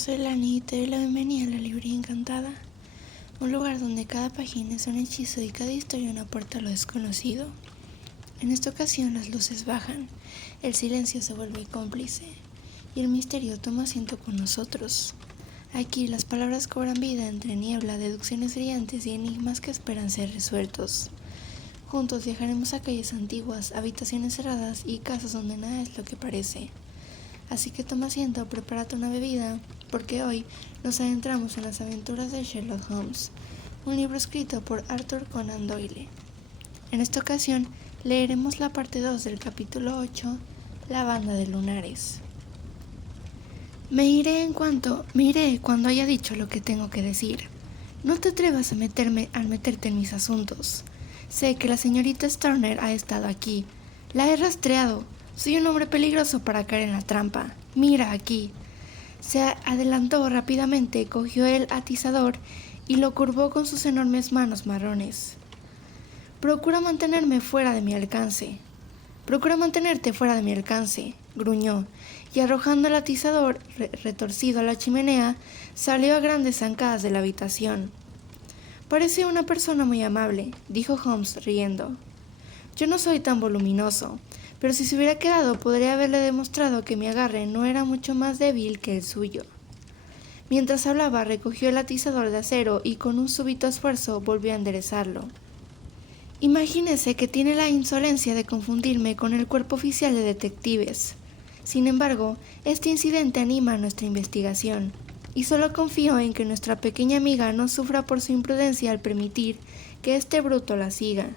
soy Lani y te doy la bienvenida a la librería encantada, un lugar donde cada página es un hechizo y cada historia una puerta a lo desconocido. En esta ocasión las luces bajan, el silencio se vuelve cómplice y el misterio toma asiento con nosotros. Aquí las palabras cobran vida entre niebla, deducciones brillantes y enigmas que esperan ser resueltos. Juntos viajaremos a calles antiguas, habitaciones cerradas y casas donde nada es lo que parece. Así que toma asiento, prepárate una bebida, porque hoy nos adentramos en las aventuras de Sherlock Holmes, un libro escrito por Arthur Conan Doyle. En esta ocasión leeremos la parte 2 del capítulo 8, La banda de lunares. Me iré cuando haya dicho lo que tengo que decir. No te atrevas a meterte en mis asuntos. Sé que la señorita Turner ha estado aquí. La he rastreado. Soy un hombre peligroso para caer en la trampa. Mira aquí. Se adelantó rápidamente, cogió el atizador y lo curvó con sus enormes manos marrones. Procura mantenerte fuera de mi alcance, gruñó, y arrojando el atizador retorcido a la chimenea, salió a grandes zancadas de la habitación. Parece una persona muy amable, dijo Holmes riendo. Yo no soy tan voluminoso, pero si se hubiera quedado podría haberle demostrado que mi agarre no era mucho más débil que el suyo. Mientras hablaba, recogió el atizador de acero y con un súbito esfuerzo volvió a enderezarlo. Imagínese que tiene la insolencia de confundirme con el cuerpo oficial de detectives. Sin embargo, este incidente anima nuestra investigación, y solo confío en que nuestra pequeña amiga no sufra por su imprudencia al permitir que este bruto la siga.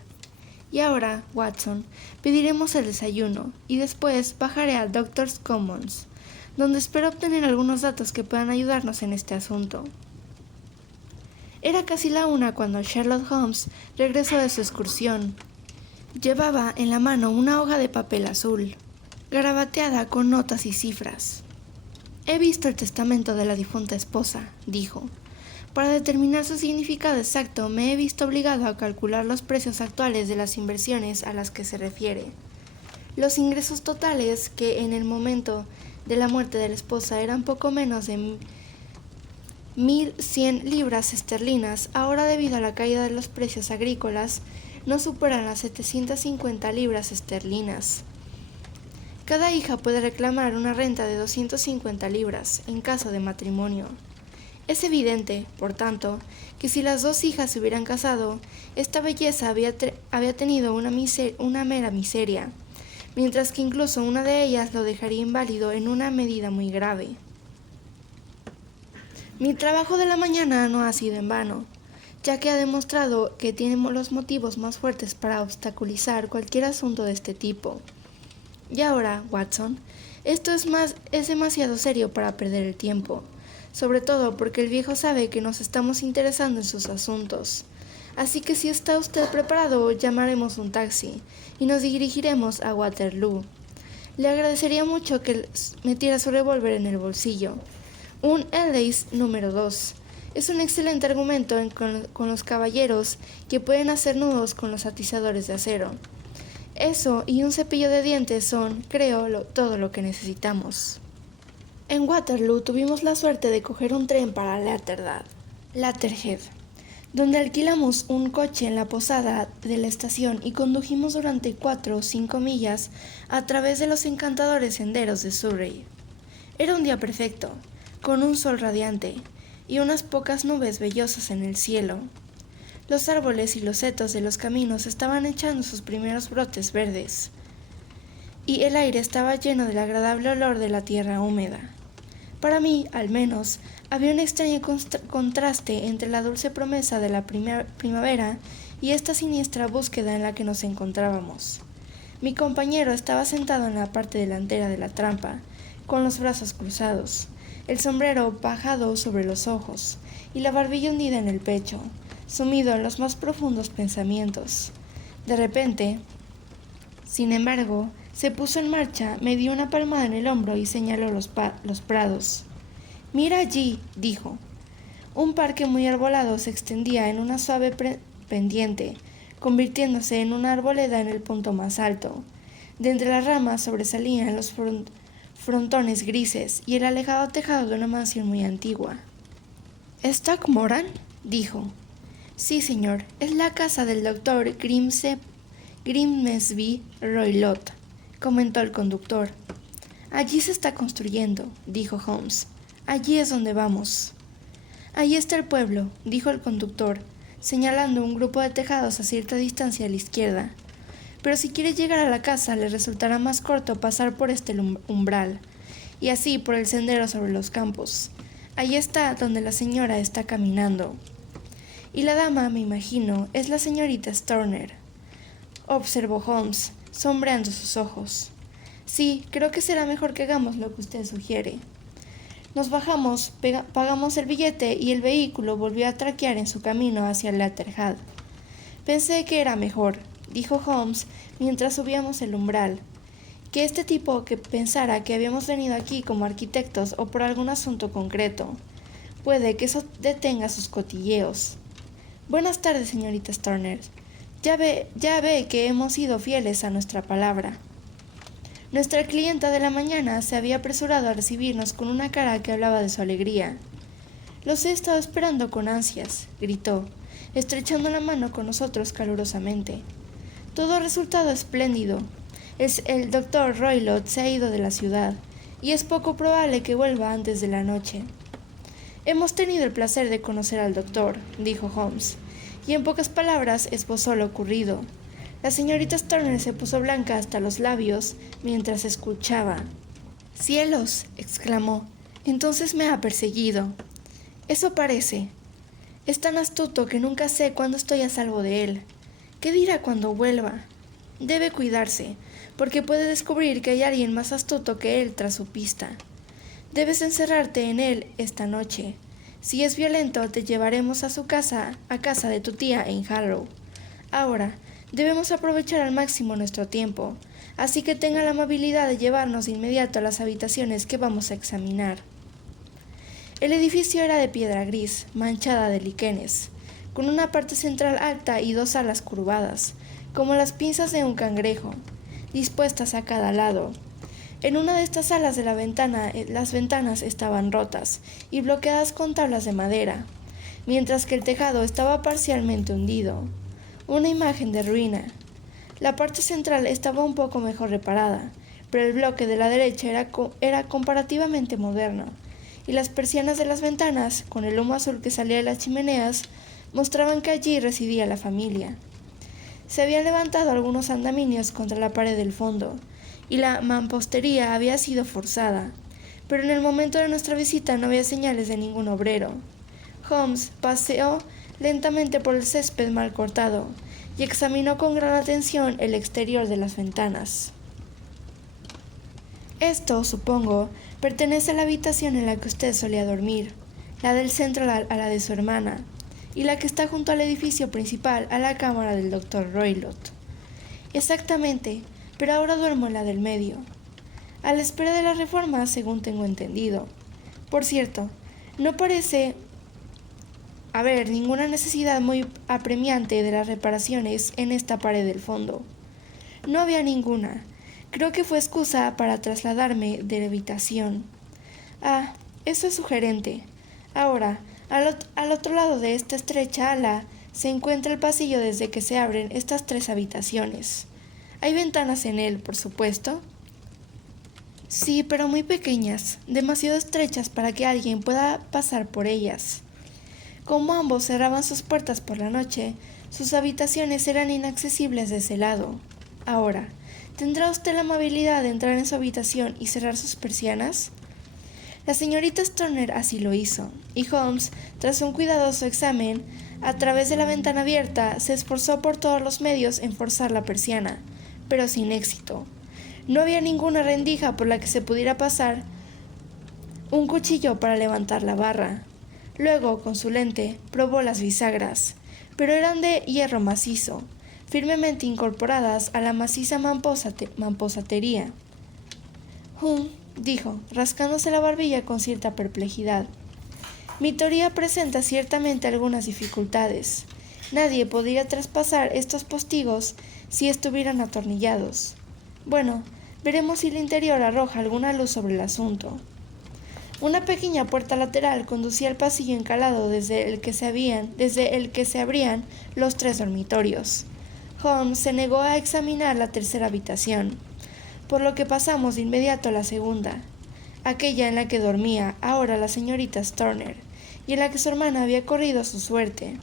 Y ahora, Watson, pediremos el desayuno, y después bajaré a Doctor's Commons, donde espero obtener algunos datos que puedan ayudarnos en este asunto. Era casi la 1 cuando Sherlock Holmes regresó de su excursión. Llevaba en la mano una hoja de papel azul, garabateada con notas y cifras. He visto el testamento de la difunta esposa, dijo. Para determinar su significado exacto me he visto obligado a calcular los precios actuales de las inversiones a las que se refiere. Los ingresos totales, que en el momento de la muerte de la esposa eran poco menos de 1.100 libras esterlinas, ahora debido a la caída de los precios agrícolas, no superan las 750 libras esterlinas. Cada hija puede reclamar una renta de 250 libras en caso de matrimonio. Es evidente, por tanto, que si las dos hijas se hubieran casado, esta belleza había tenido una mera miseria, mientras que incluso una de ellas lo dejaría inválido en una medida muy grave. Mi trabajo de la mañana no ha sido en vano, ya que ha demostrado que tiene los motivos más fuertes para obstaculizar cualquier asunto de este tipo. Y ahora, Watson, esto es demasiado serio para perder el tiempo, sobre todo porque el viejo sabe que nos estamos interesando en sus asuntos. Así que si está usted preparado, llamaremos un taxi y nos dirigiremos a Waterloo. Le agradecería mucho que metiera su revólver en el bolsillo. Un Ellis número 2. Es un excelente argumento con los caballeros que pueden hacer nudos con los atizadores de acero. Eso y un cepillo de dientes son, creo, todo lo que necesitamos. En Waterloo tuvimos la suerte de coger un tren para Latterhead, donde alquilamos un coche en la posada de la estación y condujimos durante 4 o 5 millas a través de los encantadores senderos de Surrey. Era un día perfecto, con un sol radiante y unas pocas nubes vellosas en el cielo. Los árboles y los setos de los caminos estaban echando sus primeros brotes verdes, y el aire estaba lleno del agradable olor de la tierra húmeda. Para mí, al menos, había un extraño contraste entre la dulce promesa de la primavera y esta siniestra búsqueda en la que nos encontrábamos. Mi compañero estaba sentado en la parte delantera de la trampa, con los brazos cruzados, el sombrero bajado sobre los ojos y la barbilla hundida en el pecho, sumido en los más profundos pensamientos. De repente, sin embargo, se puso en marcha, me dio una palmada en el hombro y señaló los prados. «Mira allí», dijo. Un parque muy arbolado se extendía en una suave pendiente, convirtiéndose en una arboleda en el punto más alto. De entre las ramas sobresalían los frontones grises y el alejado tejado de una mansión muy antigua. —¿Stockmoran? —dijo. —Sí, señor, es la casa del doctor Grimsby Roylott —comentó el conductor. —Allí se está construyendo —dijo Holmes—. Allí es donde vamos. —Allí está el pueblo —dijo el conductor, señalando un grupo de tejados a cierta distancia a la izquierda—. Pero si quiere llegar a la casa le resultará más corto pasar por este umbral, y así por el sendero sobre los campos. Allí está donde la señora está caminando. Y la dama, me imagino, es la señorita Stoner —observó Holmes, sombreando sus ojos. —Sí, creo que será mejor que hagamos lo que usted sugiere. Nos bajamos, pagamos el billete y el vehículo volvió a traquear en su camino hacia Leatherhead. —Pensé que era mejor —dijo Holmes mientras subíamos el umbral— que este tipo que pensara que habíamos venido aquí como arquitectos o por algún asunto concreto. Puede que eso detenga sus cotilleos. —Buenas tardes, señorita Stoner. Ya ve que hemos sido fieles a nuestra palabra. Nuestra clienta de la mañana se había apresurado a recibirnos con una cara que hablaba de su alegría. —Los he estado esperando con ansias —gritó, estrechando la mano con nosotros calurosamente. Todo ha resultado espléndido. El doctor Roylott se ha ido de la ciudad, y es poco probable que vuelva antes de la noche. —Hemos tenido el placer de conocer al doctor —dijo Holmes, y en pocas palabras esbozó lo ocurrido. La señorita Stoner se puso blanca hasta los labios mientras escuchaba. —¡Cielos! —exclamó—, entonces me ha perseguido. —Eso parece. Es tan astuto que nunca sé cuándo estoy a salvo de él. ¿Qué dirá cuando vuelva? Debe cuidarse, porque puede descubrir que hay alguien más astuto que él tras su pista. Debes encerrarte en él esta noche. Si es violento, te llevaremos a su casa, a casa de tu tía en Harrow. Ahora, debemos aprovechar al máximo nuestro tiempo, así que tenga la amabilidad de llevarnos de inmediato a las habitaciones que vamos a examinar. El edificio era de piedra gris, manchada de líquenes, con una parte central alta y dos alas curvadas, como las pinzas de un cangrejo, dispuestas a cada lado. En una de estas alas de la ventana, las ventanas estaban rotas y bloqueadas con tablas de madera, mientras que el tejado estaba parcialmente hundido. Una imagen de ruina. La parte central estaba un poco mejor reparada, pero el bloque de la derecha era comparativamente moderno, y las persianas de las ventanas, con el humo azul que salía de las chimeneas, mostraban que allí residía la familia. Se habían levantado algunos andamios contra la pared del fondo, y la mampostería había sido forzada, pero en el momento de nuestra visita no había señales de ningún obrero. Holmes paseó lentamente por el césped mal cortado y examinó con gran atención el exterior de las ventanas. Esto, supongo, pertenece a la habitación en la que usted solía dormir, la del centro a la de su hermana, y la que está junto al edificio principal a la cámara del doctor Roylott. Exactamente, pero ahora duermo en la del medio, a la espera de la reforma, según tengo entendido. Por cierto, no parece haber ninguna necesidad muy apremiante de las reparaciones en esta pared del fondo. No había ninguna. Creo que fue excusa para trasladarme de la habitación. Ah, eso es sugerente. Ahora, al otro lado de esta estrecha ala se encuentra el pasillo desde que se abren estas tres habitaciones. ¿Hay ventanas en él, por supuesto? Sí, pero muy pequeñas, demasiado estrechas para que alguien pueda pasar por ellas. Como ambos cerraban sus puertas por la noche, sus habitaciones eran inaccesibles de ese lado. Ahora, ¿tendrá usted la amabilidad de entrar en su habitación y cerrar sus persianas? La señorita Stoner así lo hizo, y Holmes, tras un cuidadoso examen, a través de la ventana abierta, se esforzó por todos los medios en forzar la persiana, pero sin éxito. No había ninguna rendija por la que se pudiera pasar un cuchillo para levantar la barra. Luego, con su lente, probó las bisagras, pero eran de hierro macizo, firmemente incorporadas a la maciza mampostería. Dijo, rascándose la barbilla con cierta perplejidad. Mi teoría presenta ciertamente algunas dificultades. Nadie podría traspasar estos postigos si estuvieran atornillados. Bueno, Veremos si el interior arroja alguna luz sobre el asunto. Una pequeña puerta lateral conducía al pasillo encalado desde el que se abrían los 3 dormitorios. Holmes se negó a examinar la tercera habitación, por lo que pasamos de inmediato a la segunda, aquella en la que dormía ahora la señorita Turner, y en la que su hermana había corrido su suerte.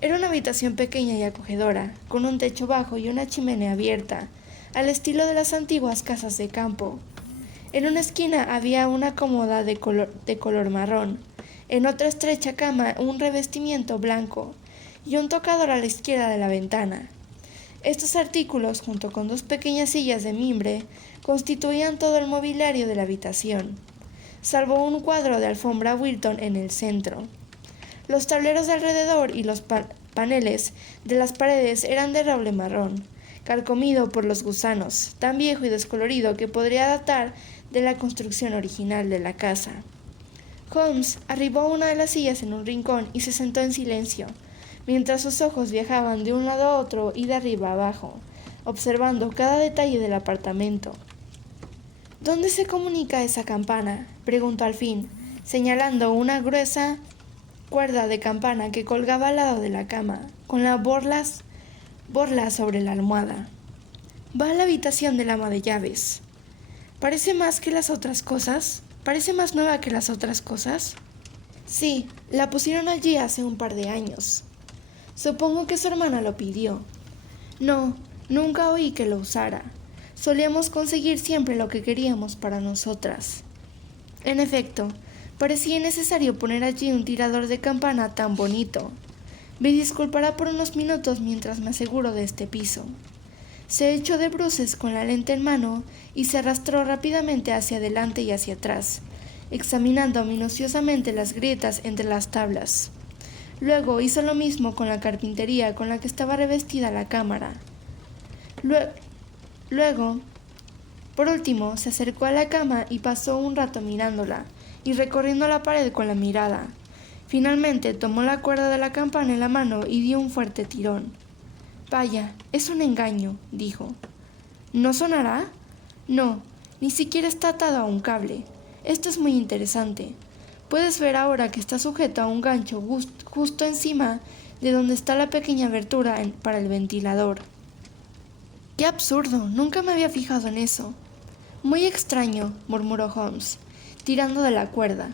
Era una habitación pequeña y acogedora, con un techo bajo y una chimenea abierta, al estilo de las antiguas casas de campo. En una esquina había una cómoda de color marrón, en otra estrecha cama un revestimiento blanco y un tocador a la izquierda de la ventana. Estos artículos, junto con 2 pequeñas sillas de mimbre, constituían todo el mobiliario de la habitación, salvo un cuadro de alfombra Wilton en el centro. Los tableros de alrededor y los paneles de las paredes eran de roble marrón, carcomido por los gusanos, tan viejo y descolorido que podría datar de la construcción original de la casa. Holmes arribó a una de las sillas en un rincón y se sentó en silencio, mientras sus ojos viajaban de un lado a otro y de arriba a abajo, observando cada detalle del apartamento. ¿Dónde se comunica esa campana?, preguntó al fin, señalando una gruesa cuerda de campana que colgaba al lado de la cama, con las borlas sobre la almohada. Va a la habitación del ama de llaves. ¿Parece más nueva que las otras cosas? Sí, la pusieron allí hace un par de años. Supongo que su hermana lo pidió. No, nunca oí que lo usara. Solíamos conseguir siempre lo que queríamos para nosotras. En efecto, parecía necesario poner allí un tirador de campana tan bonito. Me disculpará por unos minutos mientras me aseguro de este piso. Se echó de bruces con la lente en mano y se arrastró rápidamente hacia adelante y hacia atrás, examinando minuciosamente las grietas entre las tablas. Luego hizo lo mismo con la carpintería con la que estaba revestida la cámara. Luego, por último, se acercó a la cama y pasó un rato mirándola y recorriendo la pared con la mirada. Finalmente tomó la cuerda de la campana en la mano y dio un fuerte tirón. «Vaya, es un engaño», dijo. «¿No sonará?» «No, ni siquiera está atado a un cable. Esto es muy interesante. Puedes ver ahora que está sujeto a un gancho justo encima de donde está la pequeña abertura para el ventilador». «¡Qué absurdo! Nunca me había fijado en eso». «Muy extraño», murmuró Holmes, tirando de la cuerda.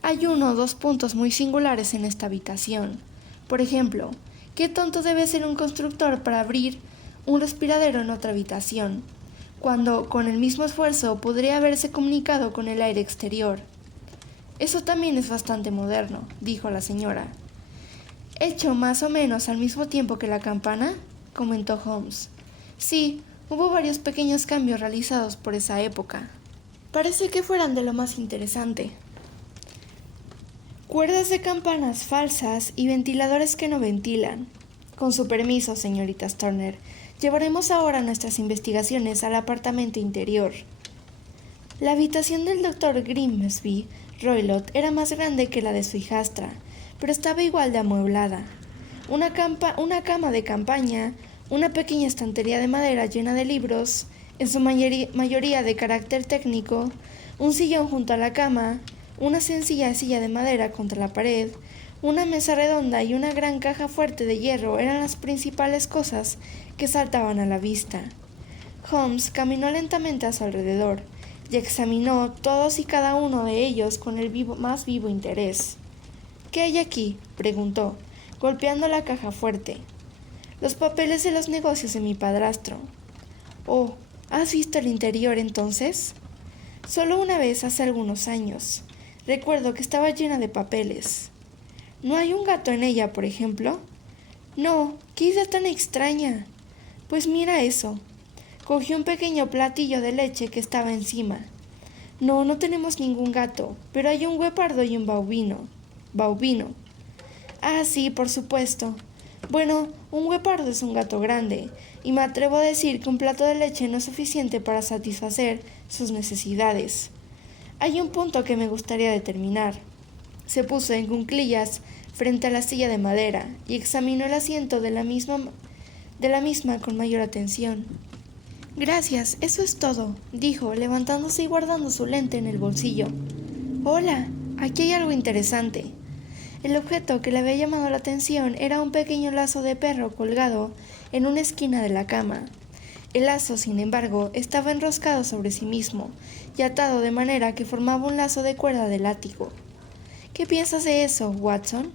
«Hay 1 o 2 puntos muy singulares en esta habitación. Por ejemplo, ¿qué tonto debe ser un constructor para abrir un respiradero en otra habitación, cuando con el mismo esfuerzo podría haberse comunicado con el aire exterior?» «Eso también es bastante moderno», dijo la señora. «¿Hecho más o menos al mismo tiempo que la campana?», comentó Holmes. «Sí, hubo varios pequeños cambios realizados por esa época. Parece que fueran de lo más interesante. Cuerdas de campanas falsas y ventiladores que no ventilan. Con su permiso, señorita Turner, llevaremos ahora nuestras investigaciones al apartamento interior». La habitación del doctor Grimsby Roylott era más grande que la de su hijastra, pero estaba igual de amueblada. Una cama de campaña, una pequeña estantería de madera llena de libros, en su mayoría de carácter técnico, un sillón junto a la cama, una sencilla silla de madera contra la pared, una mesa redonda y una gran caja fuerte de hierro eran las principales cosas que saltaban a la vista. Holmes caminó lentamente a su alrededor y examinó todos y cada uno de ellos con el más vivo interés. «¿Qué hay aquí?», preguntó, golpeando la caja fuerte. «Los papeles de los negocios de mi padrastro». «Oh, ¿has visto el interior entonces?» «Solo una vez hace algunos años. Recuerdo que estaba llena de papeles». «¿No hay un gato en ella, por ejemplo?» «No, qué idea tan extraña». «Pues mira eso». Cogió un pequeño platillo de leche que estaba encima. «No, no tenemos ningún gato, pero hay un guepardo y un baubino». «¿Baubino?» «Ah, sí, por supuesto. Bueno, un guepardo es un gato grande, y me atrevo a decir que un plato de leche no es suficiente para satisfacer sus necesidades. Hay un punto que me gustaría determinar». Se puso en cuclillas frente a la silla de madera y examinó el asiento de la misma con mayor atención. Gracias, eso es todo, dijo, levantándose y guardando su lente en el bolsillo. Hola, aquí hay algo interesante. El objeto que le había llamado la atención era un pequeño lazo de perro colgado en una esquina de la cama. El lazo, sin embargo, estaba enroscado sobre sí mismo y atado de manera que formaba un lazo de cuerda de látigo. ¿Qué piensas de eso, Watson?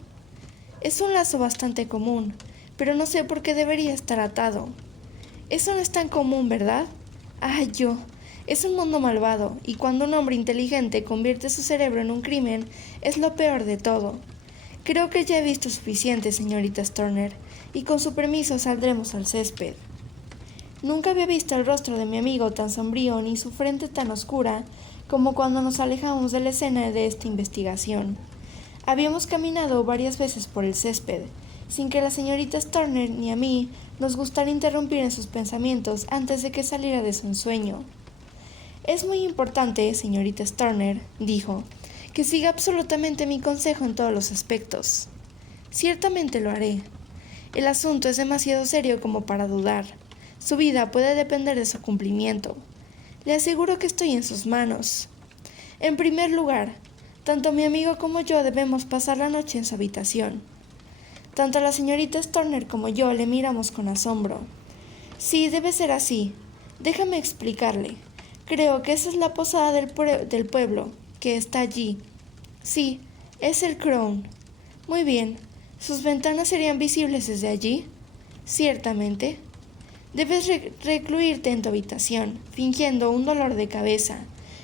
Es un lazo bastante común, pero no sé por qué debería estar atado. Eso no es tan común, ¿verdad? ¡Ay, yo! Es un mundo malvado, y cuando un hombre inteligente convierte su cerebro en un crimen, es lo peor de todo. Creo que ya he visto suficiente, señorita Turner, y con su permiso saldremos al césped. Nunca había visto el rostro de mi amigo tan sombrío ni su frente tan oscura como cuando nos alejamos de la escena de esta investigación. Habíamos caminado varias veces por el césped, sin que la señorita Turner ni a mí nos gustara interrumpir en sus pensamientos antes de que saliera de su ensueño. Es muy importante, señorita Turner, dijo, que siga absolutamente mi consejo en todos los aspectos. Ciertamente lo haré. El asunto es demasiado serio como para dudar. Su vida puede depender de su cumplimiento. Le aseguro que estoy en sus manos. En primer lugar, tanto mi amigo como yo debemos pasar la noche en su habitación. Tanto la señorita Turner como yo le miramos con asombro. Sí, debe ser así. Déjame explicarle. Creo que esa es la posada del pueblo, que está allí. Sí, es el Crown. Muy bien. ¿Sus ventanas serían visibles desde allí? Ciertamente. Debes recluirte en tu habitación, fingiendo un dolor de cabeza.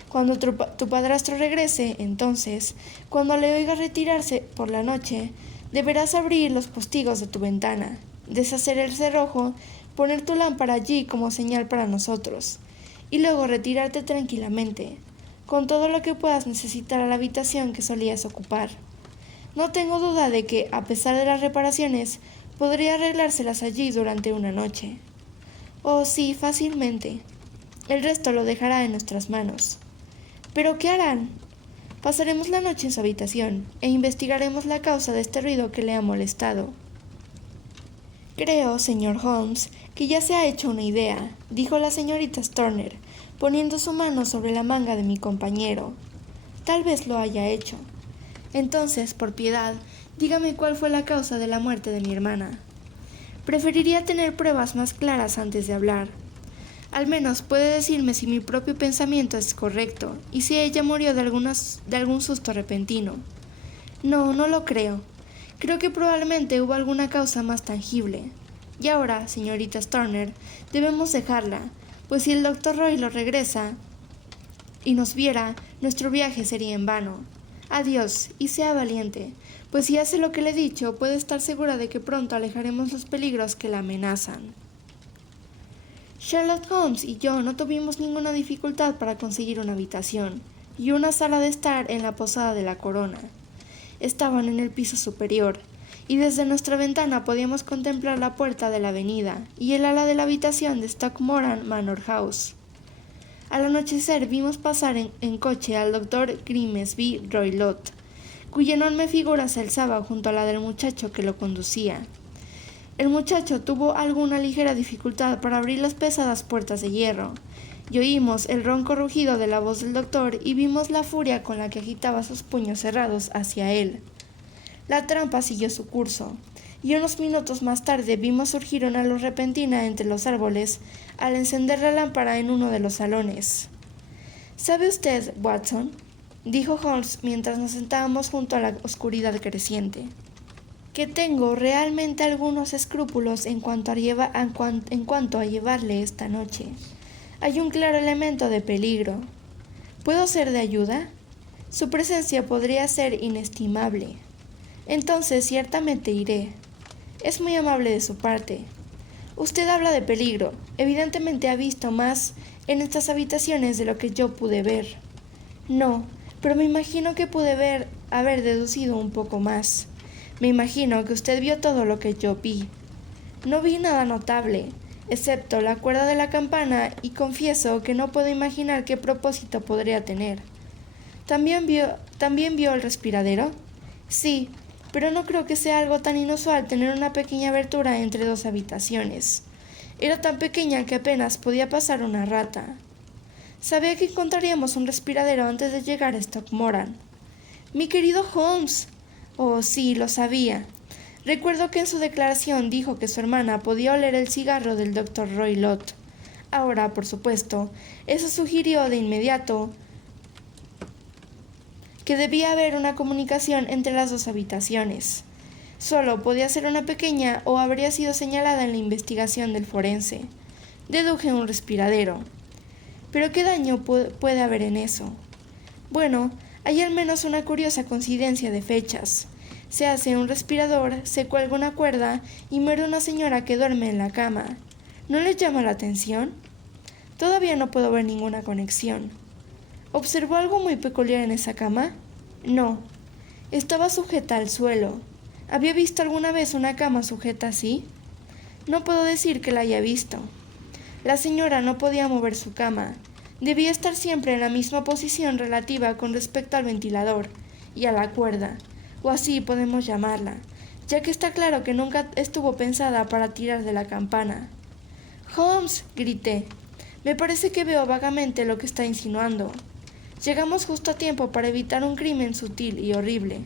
Cuando tu padrastro regrese, entonces, cuando le oigas retirarse por la noche, deberás abrir los postigos de tu ventana, deshacer el cerrojo, poner tu lámpara allí como señal para nosotros, y luego retirarte tranquilamente, con todo lo que puedas necesitar a la habitación que solías ocupar. No tengo duda de que, a pesar de las reparaciones, podría arreglárselas allí durante una noche. Oh, sí, fácilmente. El resto lo dejará en nuestras manos. ¿Pero qué harán? Pasaremos la noche en su habitación e investigaremos la causa de este ruido que le ha molestado. Creo, señor Holmes, que ya se ha hecho una idea, dijo la señorita Turner, poniendo su mano sobre la manga de mi compañero. Tal vez lo haya hecho. Entonces, por piedad, dígame cuál fue la causa de la muerte de mi hermana. Preferiría tener pruebas más claras antes de hablar. Al menos puede decirme si mi propio pensamiento es correcto y si ella murió de algún susto repentino. No, no lo creo. Creo que probablemente hubo alguna causa más tangible. Y ahora, señorita Turner, debemos dejarla, pues si el doctor Roy lo regresa y nos viera, nuestro viaje sería en vano. Adiós, y sea valiente, pues si hace lo que le he dicho, puede estar segura de que pronto alejaremos los peligros que la amenazan. Sherlock Holmes y yo no tuvimos ninguna dificultad para conseguir una habitación y una sala de estar en la posada de la Corona. Estaban en el piso superior, y desde nuestra ventana podíamos contemplar la puerta de la avenida y el ala de la habitación de Stockmoran Manor House. Al anochecer vimos pasar en coche al doctor Grimsby Roylott, cuya enorme figura se alzaba junto a la del muchacho que lo conducía. El muchacho tuvo alguna ligera dificultad para abrir las pesadas puertas de hierro, y oímos el ronco rugido de la voz del doctor y vimos la furia con la que agitaba sus puños cerrados hacia él. La trampa siguió su curso, y unos minutos más tarde vimos surgir una luz repentina entre los árboles al encender la lámpara en uno de los salones. ¿Sabe usted, Watson?, dijo Holmes mientras nos sentábamos junto a la oscuridad creciente, que tengo realmente algunos escrúpulos en cuanto a llevarle esta noche. Hay un claro elemento de peligro. ¿Puedo ser de ayuda? Su presencia podría ser inestimable. Entonces ciertamente iré. Es muy amable de su parte. Usted habla de peligro. Evidentemente ha visto más en estas habitaciones de lo que yo pude ver. No, pero me imagino que pude haber deducido un poco más. Me imagino que usted vio todo lo que yo vi. No vi nada notable, excepto la cuerda de la campana, y confieso que no puedo imaginar qué propósito podría tener. ¿También vio el respiradero? Sí, pero no creo que sea algo tan inusual tener una pequeña abertura entre dos habitaciones. Era tan pequeña que apenas podía pasar una rata. Sabía que encontraríamos un respiradero antes de llegar a Stockmoran. Mi querido Holmes. Oh, sí, lo sabía. Recuerdo que en su declaración dijo que su hermana podía oler el cigarro del Dr. Roy Lott. Ahora, por supuesto, eso sugirió de inmediato que debía haber una comunicación entre las dos habitaciones. Solo podía ser una pequeña o habría sido señalada en la investigación del forense. Deduje un respiradero. Pero ¿qué daño puede haber en eso? Bueno, hay al menos una curiosa coincidencia de fechas. Se hace un respirador, se cuelga una cuerda y muere una señora que duerme en la cama. ¿No les llama la atención? Todavía no puedo ver ninguna conexión. ¿Observó algo muy peculiar en esa cama? No. Estaba sujeta al suelo. ¿Había visto alguna vez una cama sujeta así? No puedo decir que la haya visto. La señora no podía mover su cama. Debía estar siempre en la misma posición relativa con respecto al ventilador y a la cuerda, o así podemos llamarla, ya que está claro que nunca estuvo pensada para tirar de la campana. «Holmes», grité. «Me parece que veo vagamente lo que está insinuando». Llegamos justo a tiempo para evitar un crimen sutil y horrible.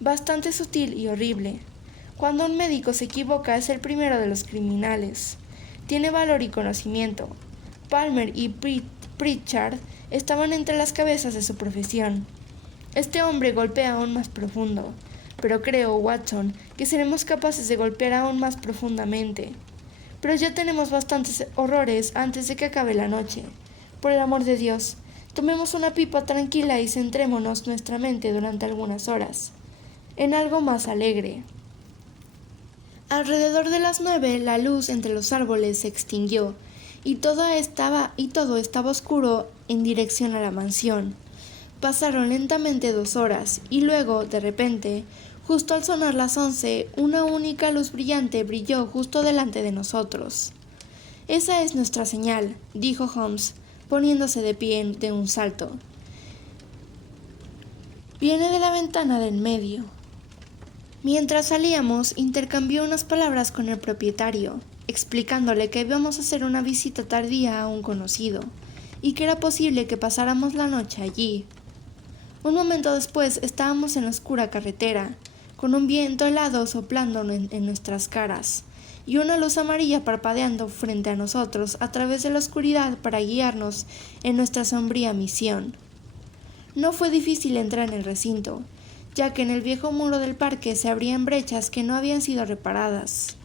Bastante sutil y horrible. Cuando un médico se equivoca es el primero de los criminales. Tiene valor y conocimiento. Palmer y Pritchard estaban entre las cabezas de su profesión. Este hombre golpea aún más profundo, pero creo, Watson, que seremos capaces de golpear aún más profundamente. Pero ya tenemos bastantes horrores antes de que acabe la noche. Por el amor de Dios, tomemos una pipa tranquila y centrémonos nuestra mente durante algunas horas en algo más alegre. Alrededor de las 9, la luz entre los árboles se extinguió y todo estaba oscuro en dirección a la mansión. Pasaron lentamente 2 horas y luego, de repente, justo al sonar las 11, una única luz brillante brilló justo delante de nosotros. «Esa es nuestra señal», dijo Holmes, poniéndose de pie de un salto. «Viene de la ventana del medio». Mientras salíamos, intercambió unas palabras con el propietario, explicándole que íbamos a hacer una visita tardía a un conocido, y que era posible que pasáramos la noche allí. Un momento después estábamos en la oscura carretera, con un viento helado soplando en nuestras caras, y una luz amarilla parpadeando frente a nosotros a través de la oscuridad para guiarnos en nuestra sombría misión. No fue difícil entrar en el recinto, ya que en el viejo muro del parque se abrían brechas que no habían sido reparadas.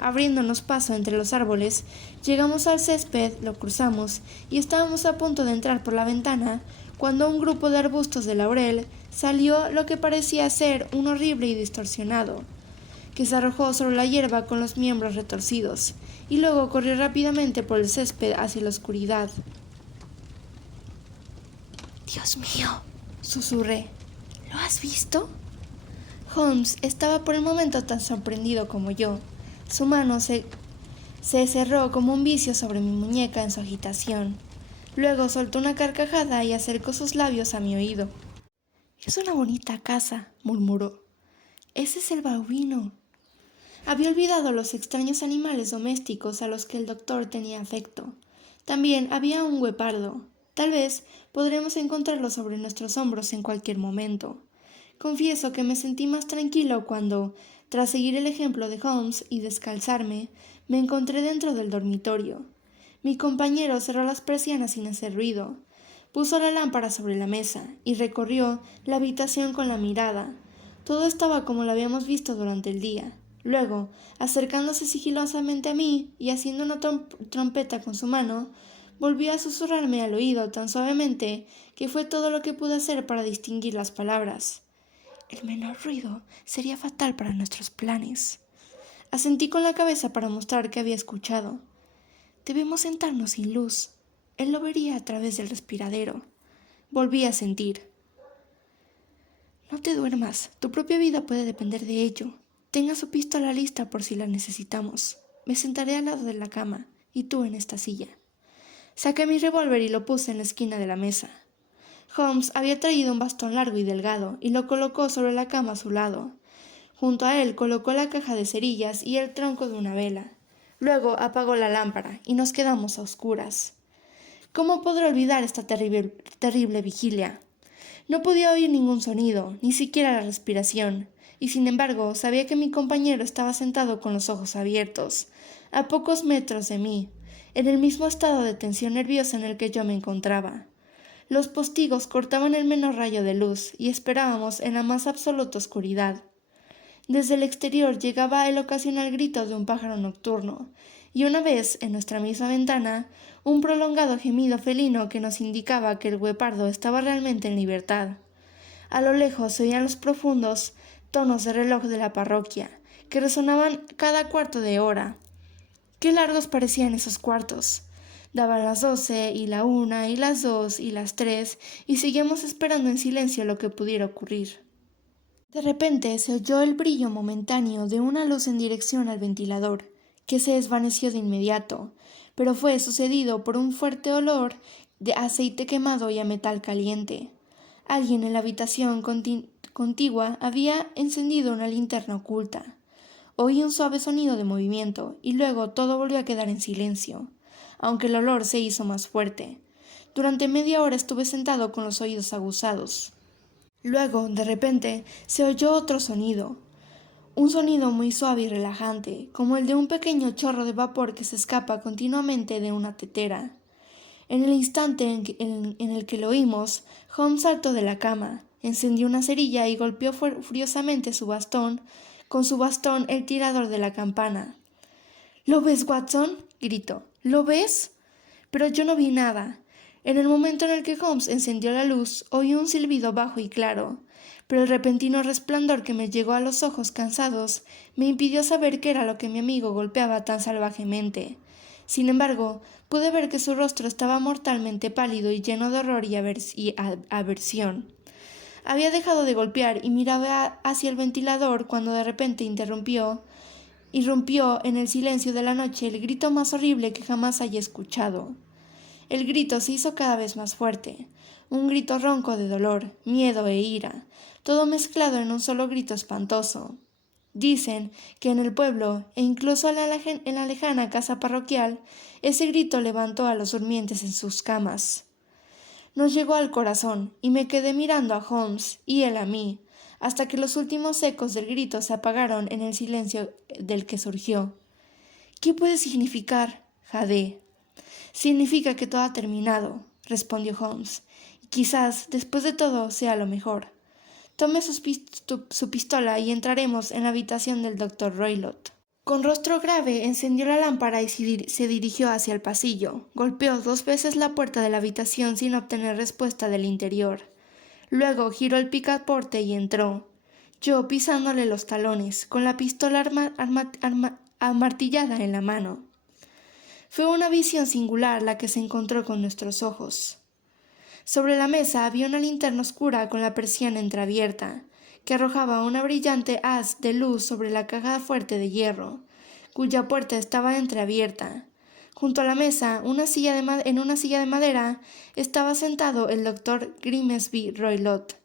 Abriéndonos paso entre los árboles, llegamos al césped, lo cruzamos y estábamos a punto de entrar por la ventana cuando un grupo de arbustos de laurel salió lo que parecía ser un horrible y distorsionado, que se arrojó sobre la hierba con los miembros retorcidos y luego corrió rápidamente por el césped hacia la oscuridad. «Dios mío», susurré. «¿Lo has visto?» Holmes estaba por el momento tan sorprendido como yo. Su mano se cerró como un vicio sobre mi muñeca en su agitación. Luego soltó una carcajada y acercó sus labios a mi oído. «Es una bonita casa», murmuró. «Ese es el babuino». Había olvidado los extraños animales domésticos a los que el doctor tenía afecto. También había un guepardo. Tal vez podremos encontrarlo sobre nuestros hombros en cualquier momento. Confieso que me sentí más tranquilo cuando, tras seguir el ejemplo de Holmes y descalzarme, me encontré dentro del dormitorio. Mi compañero cerró las persianas sin hacer ruido, puso la lámpara sobre la mesa y recorrió la habitación con la mirada. Todo estaba como lo habíamos visto durante el día. Luego, acercándose sigilosamente a mí y haciendo una trompeta con su mano, volvió a susurrarme al oído tan suavemente que fue todo lo que pude hacer para distinguir las palabras. «El menor ruido sería fatal para nuestros planes». Asentí con la cabeza para mostrar que había escuchado. «Debemos sentarnos sin luz. Él lo vería a través del respiradero». Volví a sentir. «No te duermas. Tu propia vida puede depender de ello. Tenga su pistola lista por si la necesitamos. Me sentaré al lado de la cama, y tú en esta silla». Saqué mi revólver y lo puse en la esquina de la mesa. Holmes había traído un bastón largo y delgado y lo colocó sobre la cama a su lado. Junto a él colocó la caja de cerillas y el tronco de una vela. Luego apagó la lámpara y nos quedamos a oscuras. ¿Cómo podré olvidar esta terrible vigilia? No podía oír ningún sonido, ni siquiera la respiración, y sin embargo sabía que mi compañero estaba sentado con los ojos abiertos, a pocos metros de mí, en el mismo estado de tensión nerviosa en el que yo me encontraba. Los postigos cortaban el menor rayo de luz y esperábamos en la más absoluta oscuridad. Desde el exterior llegaba el ocasional grito de un pájaro nocturno, y una vez, en nuestra misma ventana, un prolongado gemido felino que nos indicaba que el guepardo estaba realmente en libertad. A lo lejos se oían los profundos tonos de reloj de la parroquia, que resonaban cada cuarto de hora. Qué largos parecían esos cuartos. Daban las 12 y la 1 y las 2 y las 3 y seguíamos esperando en silencio lo que pudiera ocurrir. De repente se oyó el brillo momentáneo de una luz en dirección al ventilador, que se desvaneció de inmediato, pero fue sucedido por un fuerte olor de aceite quemado y a metal caliente. Alguien en la habitación contigua había encendido una linterna oculta. Oí un suave sonido de movimiento y luego todo volvió a quedar en silencio, aunque el olor se hizo más fuerte. Durante media hora estuve sentado con los oídos aguzados. Luego, de repente, se oyó otro sonido, un sonido muy suave y relajante, como el de un pequeño chorro de vapor que se escapa continuamente de una tetera. En el instante en el que lo oímos, Holmes saltó de la cama, encendió una cerilla y golpeó furiosamente con su bastón el tirador de la campana. ¿Lo ves, Watson?, gritó. ¿Lo ves? Pero yo no vi nada. En el momento en el que Holmes encendió la luz, oí un silbido bajo y claro, pero el repentino resplandor que me llegó a los ojos cansados me impidió saber qué era lo que mi amigo golpeaba tan salvajemente. Sin embargo, pude ver que su rostro estaba mortalmente pálido y lleno de horror y aversión. Había dejado de golpear y miraba hacia el ventilador cuando de repente irrumpió en el silencio de la noche el grito más horrible que jamás haya escuchado. El grito se hizo cada vez más fuerte, un grito ronco de dolor, miedo e ira, todo mezclado en un solo grito espantoso. Dicen que en el pueblo, e incluso en la lejana casa parroquial, ese grito levantó a los durmientes en sus camas. Nos llegó al corazón, y me quedé mirando a Holmes y él a mí, hasta que los últimos ecos del grito se apagaron en el silencio del que surgió. ¿Qué puede significar? Jadeé. Significa que todo ha terminado, respondió Holmes, y quizás, después de todo, sea lo mejor. Tome su pistola y entraremos en la habitación del doctor Roylott. Con rostro grave encendió la lámpara y se dirigió hacia el pasillo. Golpeó 2 veces la puerta de la habitación sin obtener respuesta del interior. Luego giró el picaporte y entró. Yo pisándole los talones, con la pistola amartillada en la mano. Fue una visión singular la que se encontró con nuestros ojos. Sobre la mesa había una linterna oscura con la persiana entreabierta, que arrojaba una brillante haz de luz sobre la caja fuerte de hierro, cuya puerta estaba entreabierta. Junto a la mesa, en una silla de madera, estaba sentado el doctor Grimsby Roylott,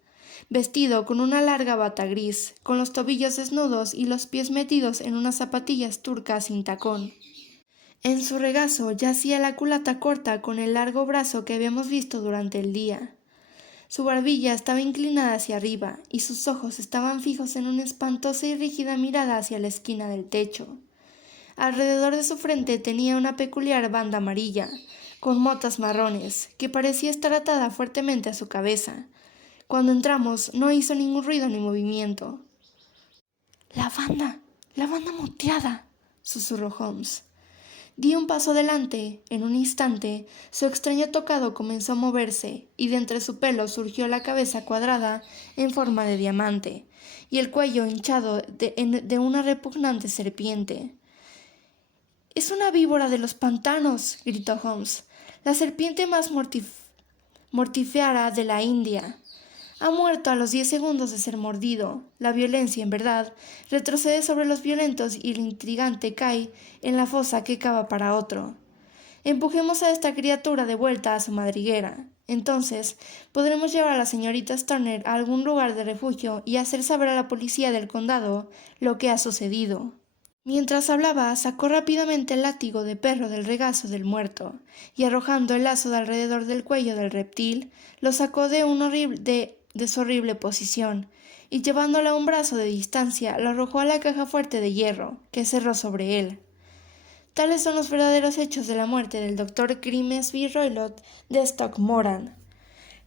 vestido con una larga bata gris, con los tobillos desnudos y los pies metidos en unas zapatillas turcas sin tacón. En su regazo yacía la culata corta con el largo brazo que habíamos visto durante el día. Su barbilla estaba inclinada hacia arriba y sus ojos estaban fijos en una espantosa y rígida mirada hacia la esquina del techo. Alrededor de su frente tenía una peculiar banda amarilla, con motas marrones, que parecía estar atada fuertemente a su cabeza. Cuando entramos no hizo ningún ruido ni movimiento. La banda moteada», susurró Holmes. Di un paso adelante. En un instante, su extraño tocado comenzó a moverse, y de entre su pelo surgió la cabeza cuadrada en forma de diamante, y el cuello hinchado de una repugnante serpiente. «¡Es una víbora de los pantanos!», gritó Holmes. «La serpiente más mortífera de la India. Ha muerto a los 10 segundos de ser mordido. La violencia, en verdad, retrocede sobre los violentos y el intrigante cae en la fosa que cava para otro. Empujemos a esta criatura de vuelta a su madriguera. Entonces podremos llevar a la señorita Turner a algún lugar de refugio y hacer saber a la policía del condado lo que ha sucedido». Mientras hablaba, sacó rápidamente el látigo de perro del regazo del muerto, y arrojando el lazo de alrededor del cuello del reptil, lo sacó de su horrible posición, y llevándolo a un brazo de distancia, lo arrojó a la caja fuerte de hierro, que cerró sobre él. Tales son los verdaderos hechos de la muerte del doctor Grimsby Roylott de Stockmoran.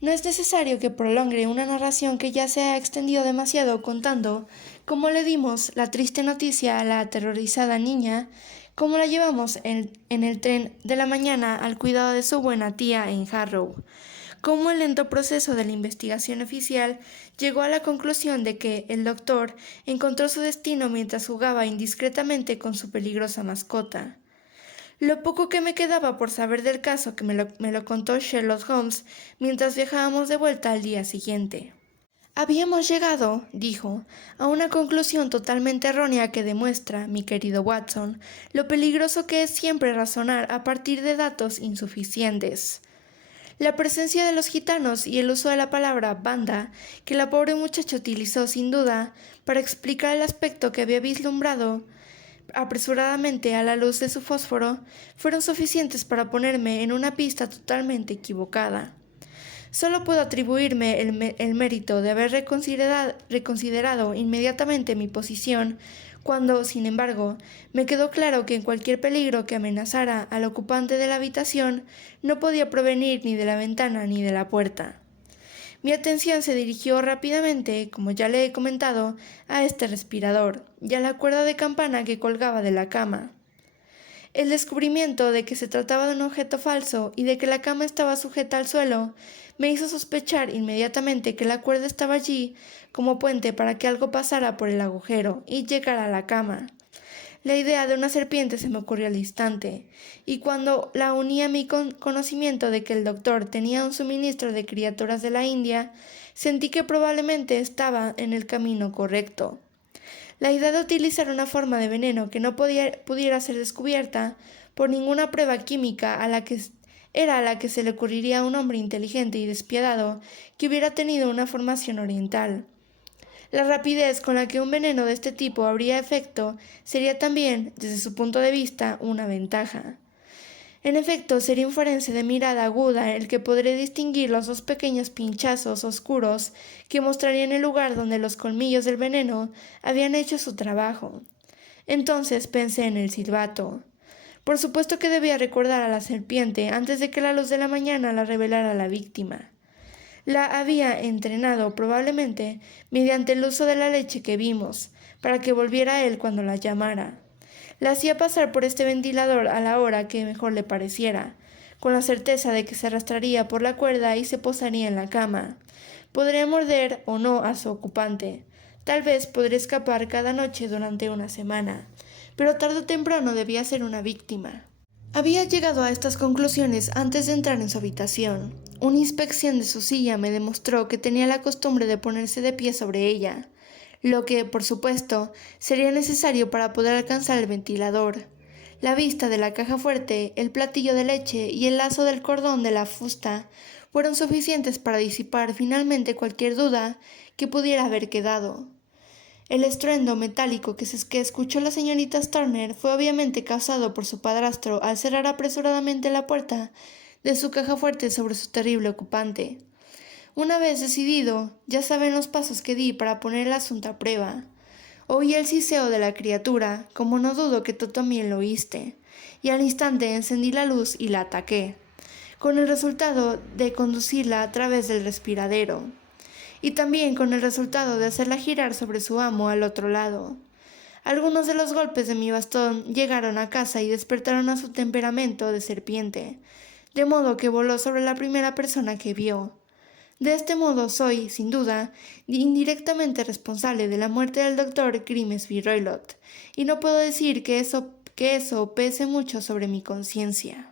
No es necesario que prolongue una narración que ya se ha extendido demasiado contando cómo le dimos la triste noticia a la aterrorizada niña, cómo la llevamos en el tren de la mañana al cuidado de su buena tía en Harrow, cómo el lento proceso de la investigación oficial llegó a la conclusión de que el doctor encontró su destino mientras jugaba indiscretamente con su peligrosa mascota. Lo poco que me quedaba por saber del caso que me lo contó Sherlock Holmes mientras viajábamos de vuelta al día siguiente. Habíamos llegado, dijo, a una conclusión totalmente errónea que demuestra, mi querido Watson, lo peligroso que es siempre razonar a partir de datos insuficientes. La presencia de los gitanos y el uso de la palabra banda, que la pobre muchacha utilizó sin duda para explicar el aspecto que había vislumbrado apresuradamente a la luz de su fósforo, fueron suficientes para ponerme en una pista totalmente equivocada. Solo puedo atribuirme el mérito de haber reconsiderado inmediatamente mi posición, cuando, sin embargo, me quedó claro que en cualquier peligro que amenazara al ocupante de la habitación no podía provenir ni de la ventana ni de la puerta. Mi atención se dirigió rápidamente, como ya le he comentado, a este respirador y a la cuerda de campana que colgaba de la cama. El descubrimiento de que se trataba de un objeto falso y de que la cama estaba sujeta al suelo me hizo sospechar inmediatamente que la cuerda estaba allí como puente para que algo pasara por el agujero y llegara a la cama. La idea de una serpiente se me ocurrió al instante, y cuando la uní a mi conocimiento de que el doctor tenía un suministro de criaturas de la India, sentí que probablemente estaba en el camino correcto. La idea de utilizar una forma de veneno que no pudiera ser descubierta por ninguna prueba química era a la que se le ocurriría a un hombre inteligente y despiadado que hubiera tenido una formación oriental. La rapidez con la que un veneno de este tipo habría efecto sería también, desde su punto de vista, una ventaja. En efecto, sería un forense de mirada aguda el que podría distinguir los dos pequeños pinchazos oscuros que mostrarían el lugar donde los colmillos del veneno habían hecho su trabajo. Entonces pensé en el silbato. Por supuesto que debía recordar a la serpiente antes de que la luz de la mañana la revelara a la víctima. La había entrenado probablemente mediante el uso de la leche que vimos, para que volviera a él cuando la llamara. La hacía pasar por este ventilador a la hora que mejor le pareciera, con la certeza de que se arrastraría por la cuerda y se posaría en la cama. Podría morder o no a su ocupante. Tal vez podría escapar cada noche durante una semana, pero tarde o temprano debía ser una víctima. Había llegado a estas conclusiones antes de entrar en su habitación. Una inspección de su silla me demostró que tenía la costumbre de ponerse de pie sobre ella, lo que, por supuesto, sería necesario para poder alcanzar el ventilador. La vista de la caja fuerte, el platillo de leche y el lazo del cordón de la fusta fueron suficientes para disipar finalmente cualquier duda que pudiera haber quedado. El estruendo metálico que escuchó la señorita Turner fue obviamente causado por su padrastro al cerrar apresuradamente la puerta de su caja fuerte sobre su terrible ocupante. Una vez decidido, ya saben los pasos que di para poner el asunto a prueba. Oí el siseo de la criatura, como no dudo que tú también lo oíste, y al instante encendí la luz y la ataqué, con el resultado de conducirla a través del respiradero, y también con el resultado de hacerla girar sobre su amo al otro lado. Algunos de los golpes de mi bastón llegaron a casa y despertaron a su temperamento de serpiente, de modo que voló sobre la primera persona que vio. De este modo soy, sin duda, indirectamente responsable de la muerte del doctor Grimsby Roylott, y no puedo decir que eso pese mucho sobre mi conciencia.